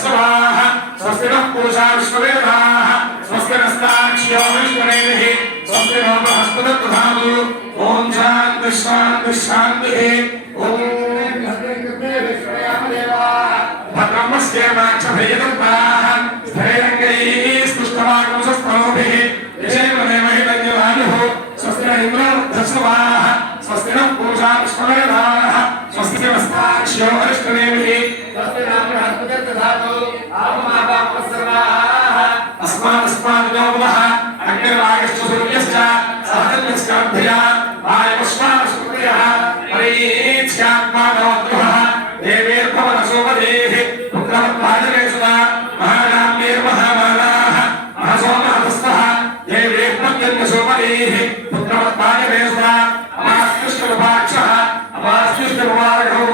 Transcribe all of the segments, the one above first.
स्वाहा स्वस्ति नः पूषा विश्ववेदाः स्वस्ति नस्ताक्ष्यो विश्वनेमिः स्वस्ति नो बृहस्पतिर्दधातु ॐ शान्ति शान्ति शान्तिः ॐ भद्रमस्येवाक्षभेदन्ताः स्थैरङ्गैः स्पृष्टवागुंसस्तनोभिः यशेवदेवहितन्यवायुः स्वस्ति न इन्द्रवृद्धस्वाः स्वस्ति नः पूषा विश्ववेदाः स्वस्ति नस्ताक्ष्यो विश्वनेमिः स्वस्ति नो बृहस्पतिर्दधातु अस्मादस्मादिनोमः अग्निर्वायुश्च सूर्यश्च सहजन्यस्काभ्यः वायुष्माशुक्रियः परीक्ष्यात्मानोद्रुवः देवीर्भवनसोमदेः पुत्रवद्भाजकेशुना महानाम्यैर्महामानाः महसोमहस्तः देवीर्पत्यन्यसोमदेः पुत्रवद्भाजकेशुना अमास्कृष्टविभाक्षः अमास्कृष्टविभागौ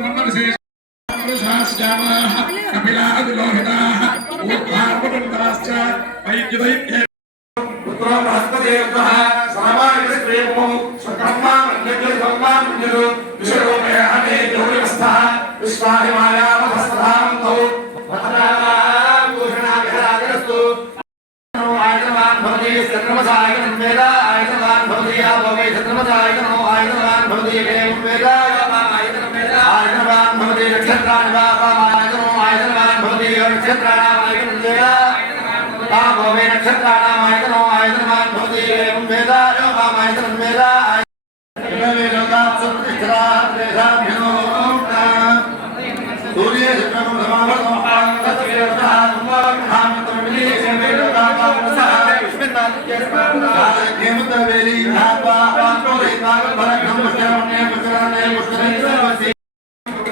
Terima kasih.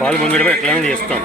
పాలు పొంగడం ఎట్లా చేస్తాం.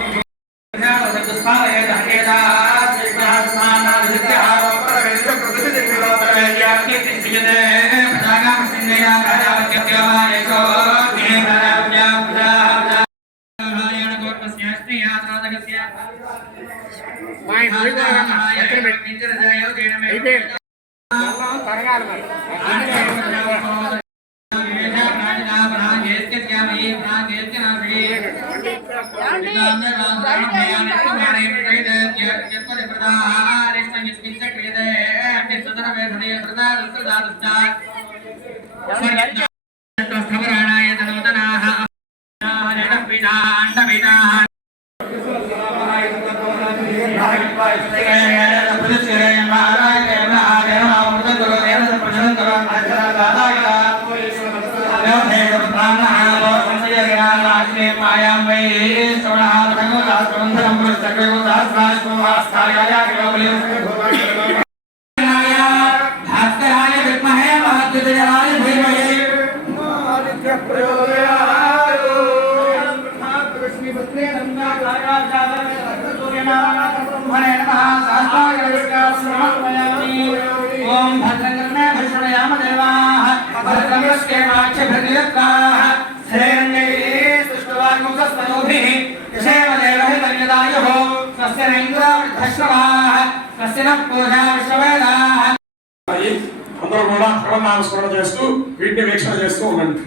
అందరూ కూడా భగవన్నామస్మరణ చేస్తూ వీటిని వీక్షణ చేస్తూ ఉండండి.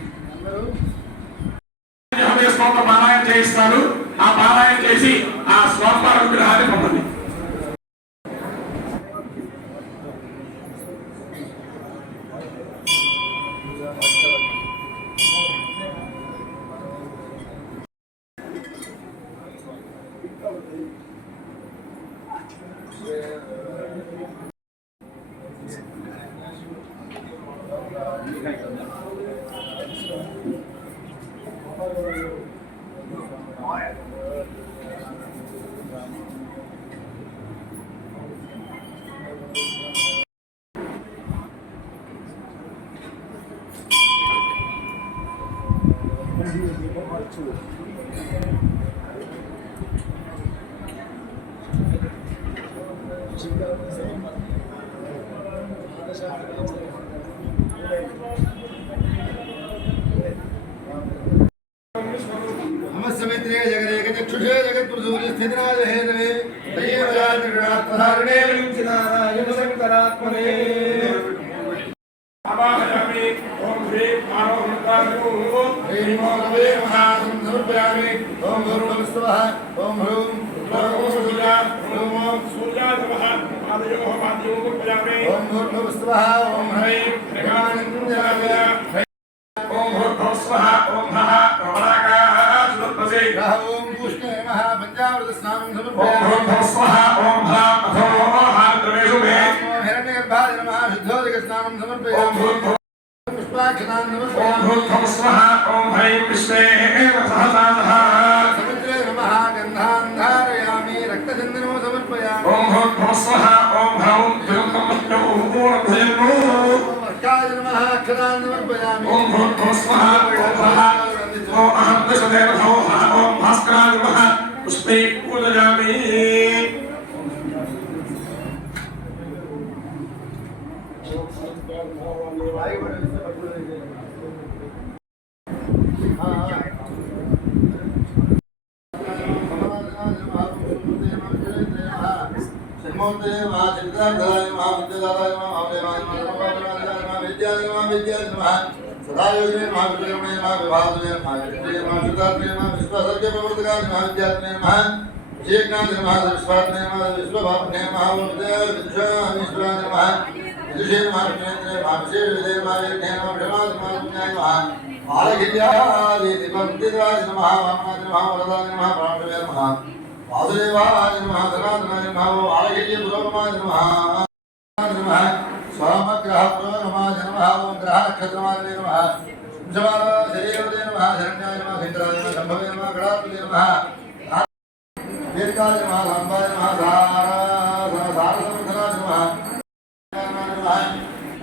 స్తోత్ర పారాయణ చేయిస్తారు. ఆ పారాయణ చేసి ఆ స్వామివారి విగ్రహాన్ని పొందండి. नमस्ते जगदेक चक्षुषे जगत्पुरुषे स्थितनाय हेतवे दयेवराजगणात्महारणे विमुक्तिनारायण शंकरात्मने आवाहयामि ओम ह्रीं मानवहृतानु ह्रीं मोदवे महासं समर्पयामि ओम भूर्भुवस्सुवः ओम ह्रूं ओम सूर्याय नमः पादयोः पादयोः पूजयामि ओम भूर्भुवस्सुवः ओम ह्रीं ह्रीमानन्दराय ओम भूर्भुवस्सुवः ओम नमः रमणाकाशुतपसे ओम पुष्णे नमः पंचामृत स्नानं ओम समर्पयामि भूर्भुवस्सुवः ओम ह्रां अथो हाद्रवेषु मे ओम हिरण्यगर्भाय नमः शुद्धोदक स्नानं समर्पयामि पुष्पाक्षतां ओम समर्पयामि भूर्भुवस्सुवः ओम ह्रीं विश्वेव सहसानः समुद्रे नमः गन्धान् धारयामि रक्तचन्दनं समर्पयामि ओम भूर्भुवस्सुवः ओम ह्रौं तिरुकमत्यौर्भयन्नो अर्काय नमः अक्षतान् समर्पयामि ओम भूर्भुवस्सुवः ओम नमः ओम अहं दशदेवतो ओम भास्कराय नमः पुष्पे पूजयामि वासुदेवाय नमः सनातनाय नमः आलय्य पुरोगमाय नमः स्वामग्रह पुरोगमाय नमः ओम ग्रह नक्षत्रमाय नमः वंशवाला शरीरवते नमः शरण्याय नमः इंद्राय नमः शंभवे नमः गणापते नमः दीर्घाय नमः लंबाय नमः सारसमर्थनाय नमः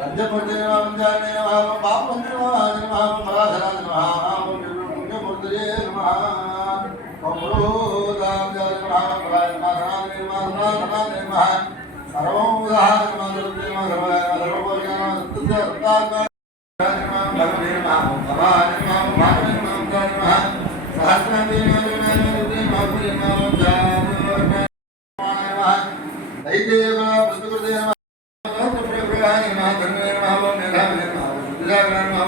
रज्जपूर्ते नमः वंजाय नमः ओम पापवन्ते नमः ओम पराशराय नमः ओम पुण्यमूर्तये नमः नमः सर्वं उदाहरणं नमः सर्वोपरिज्ञानं सत्तस्य भगवे नमः भवाय नमः माधवे नमः सहस्रनामे नमः दैदेव पुष्पकृते नमः प्रभुराय नमः धर्मे नमः मेधावे नमः नमः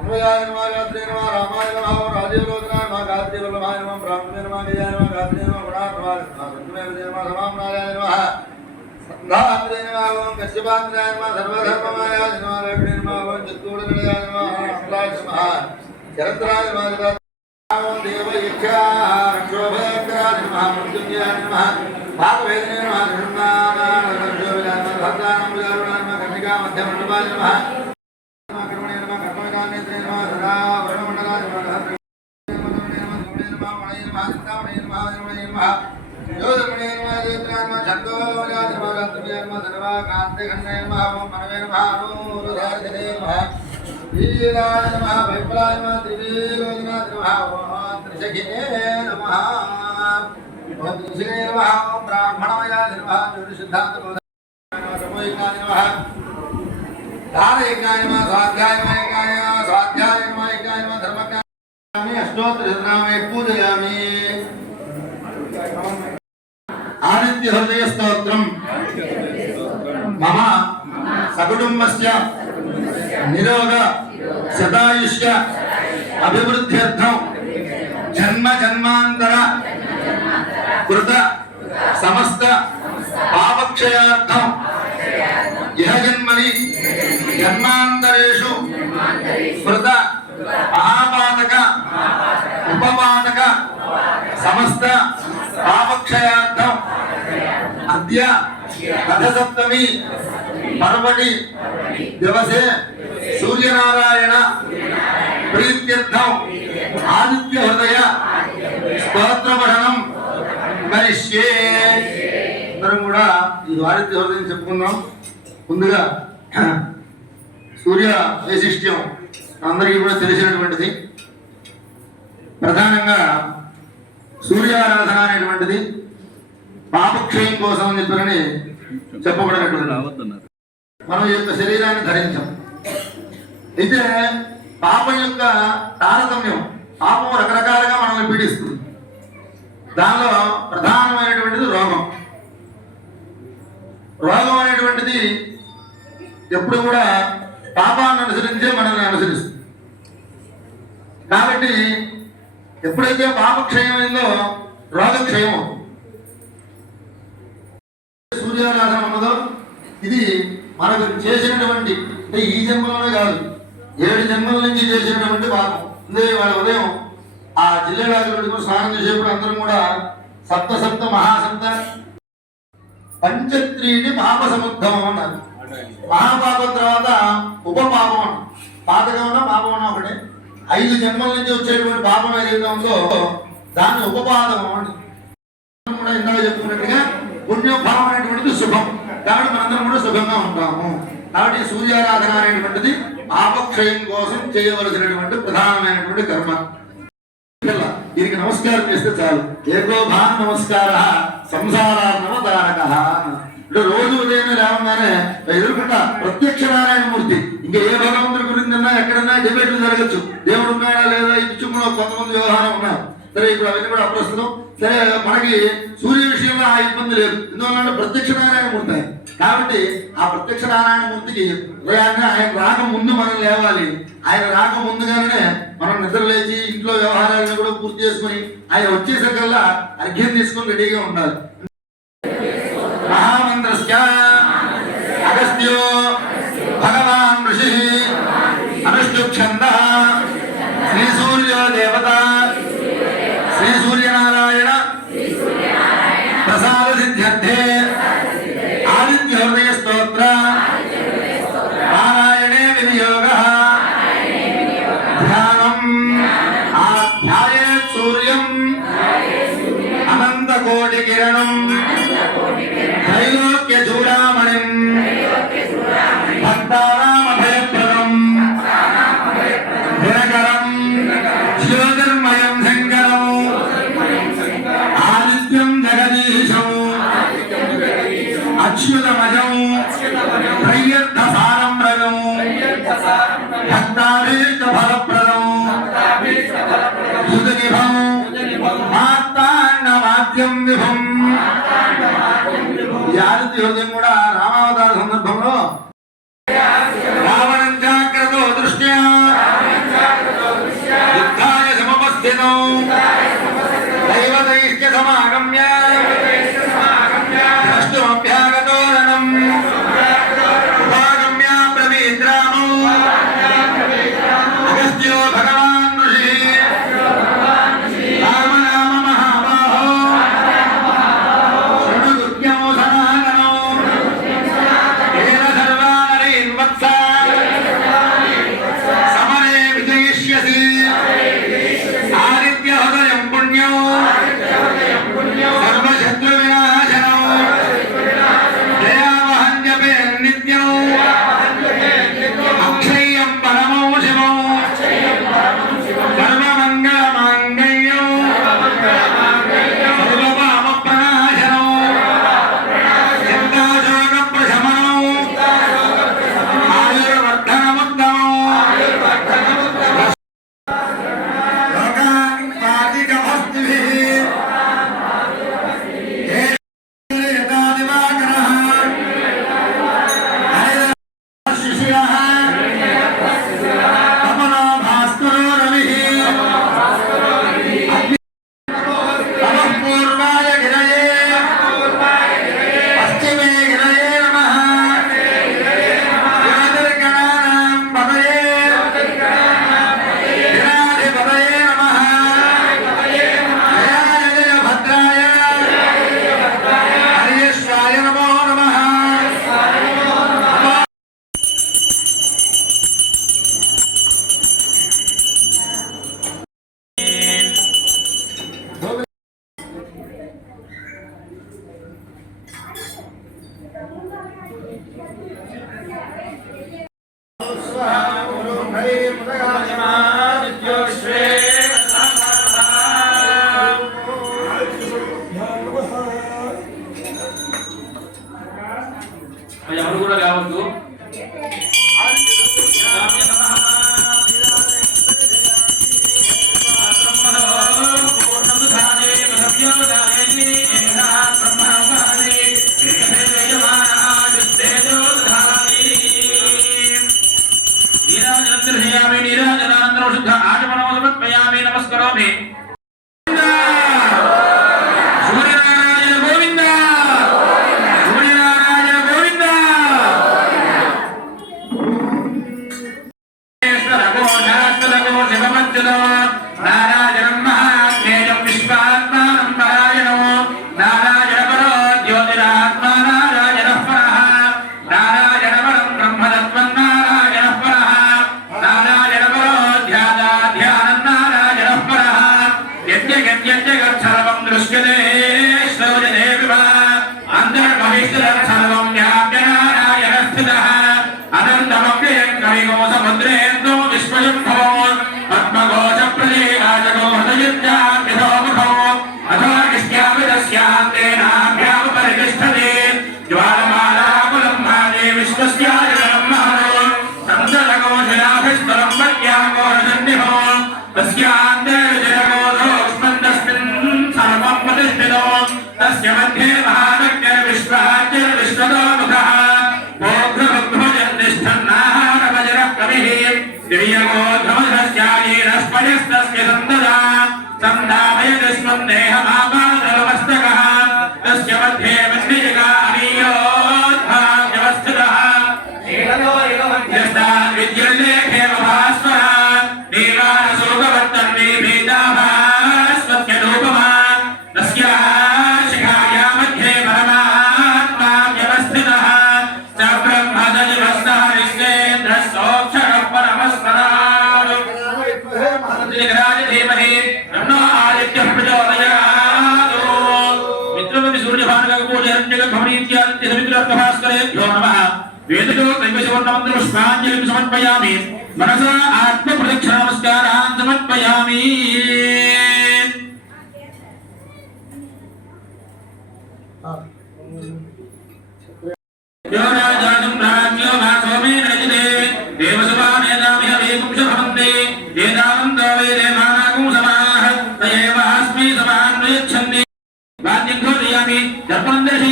अन्वयाय नमः गात्रे नमः रामाय नमः राजीवलोचनाय नमः गात्रे वल्लभाय नमः ब्राह्मणे नमः गजाय नमः गात्रे नमः गुणात्माय नमः सत्यमेव नमः समाम्नाय नमः संधात्रे नमः ओम कश्यपात्राय नमः सर्वधर्ममाय नमः लक्ष्मी नमः ओम चतुर्णयाय नमः अमलाय नमः चरत्राय नमः ओम देव इच्छा रक्षोभयत्राय नमः मृत्युंजयाय नमः भागवेदने नमः धर्मनारायण नमः भद्रानां विदारुणाय नमः कन्निका मध्यमण्डपाय नमः कर्मणे नमः कर्मकान्यत्रे नमः सदा वर्णमण्डलाय नमः नमः योधर्मणे नमः योत्राय नमः छन्दोजाय नमः गात्रभ्याय नमः सर्वाकान्तिखण्डे नमः ओम मनवे नमः अनुरुधाय नमः वीराय नमः वैपलाय नमः त्रिवीरोजनाय नमः ओम त्रिशखिने नमः ओम त्रिशखिने नमः ओम ब्राह्मणाय नमः ज्योतिषसिद्धान्तबोधाय नमः समूहिकाय नमः धारयज्ञाय नमः स्वाध्याय नमः धर्मज्ञाय अष्टोत्तरनामे पूजयामि आदित्य हृदय स्तोत्रम मम सकुटुंबस्य निरोग शतायुष्य अभिवृद्ध्यर्थं जन्म जन्मांतर कृत समस्त पापक्षयार्थं यह जन्मनि जन्मांतरेषु स्मृत महापातक उपपातक समस्त पापक्षयार्थं अद्य रथसप्तमी पर्वणि दिवसे सूर्यनारायण प्रीत्यर्थं आदित्य हृदय स्तोत्र पठनं करिष्ये అందరం కూడా ఈ ఆదిత్య హృదయం చెప్పుకుందాం. ముందుగా సూర్య వైశిష్ట్యం అందరికీ కూడా తెలిసినటువంటిది. ప్రధానంగా సూర్యారాధన అనేటువంటిది పాపక్షయం కోసం అని చెప్పని చెప్పబడినటువంటి మనం ఈ యొక్క శరీరాన్ని ధరించాం. అయితే పాపం యొక్క తారతమ్యం, పాపం రకరకాలుగా మనల్ని పీడిస్తుంది. దానిలో ప్రధానమైనటువంటిది రోగం. రోగం అనేటువంటిది ఎప్పుడు కూడా పాపాన్ని అనుసరించే మనల్ని అనుసరిస్తుంది. కాబట్టి ఎప్పుడైతే పాపక్షయమైందో రోగక్షయం అవుతుంది. సూర్యారాధన ఉన్నదో ఇది మనకు చేసినటువంటి, అంటే ఈ జన్మలోనే కాదు 7 జన్మల నుంచి చేసినటువంటి పాపం. అదే వాళ్ళ ఉదయం ఆ జిల్లేలాగా స్నానం చేసేప్పుడు అందరం కూడా సప్త సప్త మహాసప్త పంచత్రీని పాప సముద్భవం అన్నారు. మహాపాపం తర్వాత ఉపపాపం అన్న, పాతకం అన్న పాపం అన్న ఒకటే. 5 జన్మల నుంచి వచ్చేటువంటి పాపం ఏదైతే ఉందో దాన్ని ఉపపాదకం అని కూడా ఇందాక చెప్పుకున్నట్టుగా పుణ్యభావం అనేటువంటిది శుభం. కాబట్టి మనందరం కూడా సుఖంగా ఉంటాము. కాబట్టి సూర్యారాధన అనేటువంటిది పాపక్షయం కోసం చేయవలసినటువంటి ప్రధానమైనటువంటి కర్మ. దీనికి నమస్కారం చేస్తే చాలు. ఏకో భాన్ నమస్కార సంసారార్ణవతారక. అంటే రోజు ఉదయం లేవగానే ఎదుర్కొంటా ప్రత్యక్ష నారాయణమూర్తి. ఇంకా ఏ భగవంతుడి గురించి ఎక్కడన్నా డిబేట్లు జరగచ్చు. దేవుడు ఉన్నాడా లేదా ఈ విషయంలో కొంతమంది వ్యవహారం ఉన్నారు. సరే, ఇప్పుడు అవన్నీ కూడా అప్రస్తుతం. సరే, మనకి సూర్య విషయంలో ఆ ఇబ్బంది లేదు. ఎందువల్ల ప్రత్యక్ష నారాయణమూర్తి ఆయన. కాబట్టి ఆ ప్రత్యక్ష నారాయణమూర్తికి ఉదయాన్నే ఆయన రాక ముందు మనం లేవాలి. ఆయన రాక ముందుగానే మనం నిద్ర లేచి ఇంట్లో వ్యవహారాలను కూడా పూర్తి చేసుకుని ఆయన వచ్చేసరికల్లా అర్ఘ్యం తీసుకుని రెడీగా ఉండాలి. మహామంత్రస్య అగస్త్యో భగవాన్ ఋషి అనుష్ఠుఛంద శ్రీ సూర్యో దేవత శ్రీ సూర్యనారాయణ ప్రసాద సిద్ధ్యర్థే ఆదిత్య హృదయ స్తోత్ర నారాయణే వినియోగ ధ్యానం ఆధ్యాయేత్ సూర్యం అనంత కోటి కిరణం త్రైలోక్య చూడామణిం భక్తానాం అభయప్రదం దినకరం జ్యోతిర్మయం శంకరం ఆదిత్యం జగదీశం అచ్యుతమజం త్రయ్యర్థసారం రజం భక్తాభీష్ట ఫలప్రదం సుధనిభం మార్తాండమాద్యం విభం. ఈ ఆదిత్య హృదయం కూడా రామావతార సందర్భంలో రావణం జాగ్రత్త దృష్ట్యా యుద్ధాయ సమపస్థితం దైవతైశ్చ సమాగమ్య ద్రష్టుమభ్యాగతో రణం ఉపాగమ్య ప్రవీద్రామో అగస్త్యో భగవాన్ ఋషి రామనామ మహాబాహో శృణుగుర్యమో సనాతనో ఏన సర్వానరీన్ వత్స సమరే విజయిష్యసి ఆదిత్య హృదయం పుణ్యం సర్వశత్రు వినాశనం దయావహం జపే నిత్యం అక్షయం పరమో శివం సర్వమంగళ మాంగళ్యం సర్వపాప ప్రణాశనం చింతాశోక ప్రశమనం ఆయుర్వర్ధనముత్తమం లోకాన్ పాతికమస్తిభిః యథా దివాకరః శిశిరః తమనో భాస్కరో రవిః తమః పూర్వాయ గిరయే పశ్చిమే గిరయే నమః జ్యోతిర్గణానాం పతయే గిరాధిపతయే నమః జయాయ జయ భద్రాయ హరియేశ్వరాయ నమో నమః. ఎవరు కూడా కావద్దు. నీరాజనానందరం శుద్ధ ఆచమనో సమర్పయామి నమస్కరోమి. సూర్యనారాయణ గోవింద సూర్యనారాయణ గోవింద. నారాయణం మహాజ్ఞేయం విశ్వాత్మానం నారాయణో నారాయణ పరో జ్యోతిరాత్మా నారాయణ పరః నారాయణ పరం బ్రహ్మతత్వం నారాయణ పరః నారాయణ పరో ధ్యానం నారాయణ పరః యజ్ఞ సర్వం దృశ్యతే శ్రవజతే విభా అంతర్బహిష్ఠం సర్వం వ్యాప్య నారాయణ స్థితః అనంతమవ్యయం కవిగో సముద్రేందో విశ్వశంభో పద్మఘోష ప్రజేరాజగో హృదయుజ్జాన్విధో ముఖో అథో నిశ్యామిదస్యాంతేనాభ్యాం పరితిష్ఠతే జ్వాలమాలాకులం మాదే విశ్వస్యాజనం మహో సంతరగో శిలాభిస్తరం వద్యాగో రజన్నిహో తస్యాంతే విజయగోధోస్మందస్మిన్ సర్వం ప్రతిష్ఠితో తస్య మధ్యే మహానగ్ర విశ్వాజ్య విశ్వతో ముఖః దివ్యగోధ్వజస్యాయీరస్పయస్తస్య సందదా సంధావయతిస్మన్నేహమాపాదమస్తకః తస్య మధ్యే వన్నిజగానీయోద్భావ్యవస్థితః యస్తాన్ విద్యుల్లేఖే భాస్వర నీలానశోకవర్తన్నే భీతాభాస్వత్య రూపమా తస్యాః శిఖాయా మధ్యే పరమాత్మా వ్యవస్థితః స బ్రహ్మదజివస్తః విశ్వేంద్రः సోక్షరः పరమస్మరాడు. ధీమహి బ్రహ్మో ఆదిత్యః ప్రచోదయాత్. మిత్రమపి సూర్యభానుగः పూజయంత్యగ భవనీత్యాదిత్య సవితురర్కభాస్కరేభ్యో నమః. వేదతో దైవశవర్ణమంత్ర పుష్పాంజలిం సమర్పయామి. మనసా ఆత్మ ప్రదక్షిణ నమస్కారాన్ సమర్పయామి.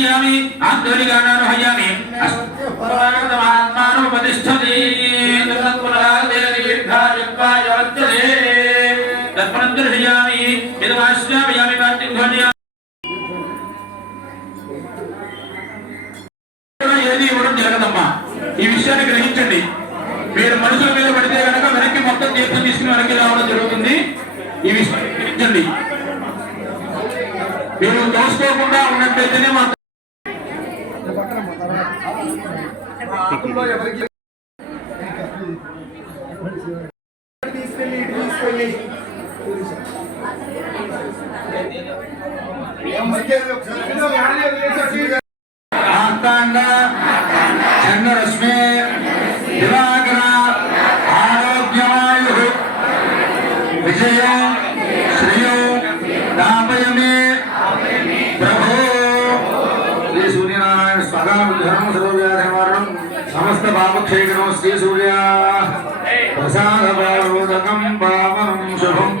సమర్పయామి ఆందోళికానారోహయామి అస్మరాగతమాత్మానో ప్రతిష్ఠతి తర్పణం దర్శయామి యదమాశ్రామయామి పాత్యం ధ్వన్యామి ఏది ఇవ్వడం జరగదమ్మా ఈ విషయాన్ని గ్రహించండి మీరు మనుషుల మీద పడితే కనుక వెనక్కి మొత్తం తీర్థం తీసుకుని వెనక్కి రావడం జరుగుతుంది ఈ విషయాన్ని గ్రహించండి మీరు దోసుకోకుండా ఉన్నట్లయితేనే మాత్రం చంద్రరశ్మి దివాకర ఆరోగ్యవాయు విజయం శ్రేయో దాపయమే ప్రభో శ్రీ సూర్యనారాయణ స్వధానం సర్వవ్యాధినివారణం సమస్త పాపక్షేకరం శ్రీ సూర్య ప్రసాదోదకం పావనం శుభం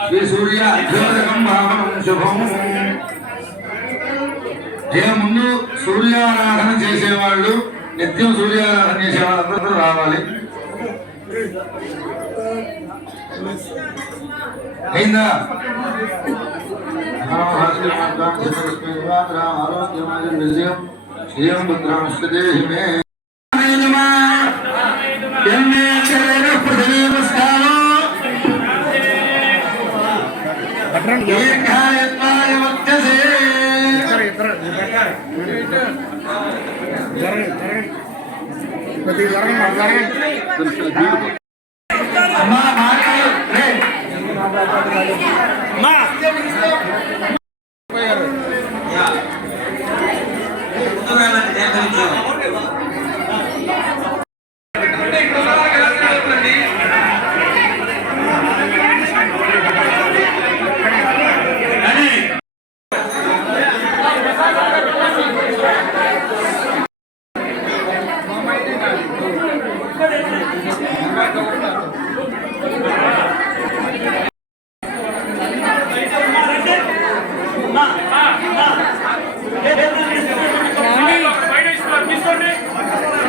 శ్రీ సూర్య అధ్యోదకం పావనం శుభం ముందు సూర్యారాధన చేసేవాళ్ళు నిత్యం సూర్యారాధన చేసేవాళ్ళందరూ రావాలి అయిందా ఆరోగ్యమైన విజయం శ్రీయం భద్రాంశదేహిమే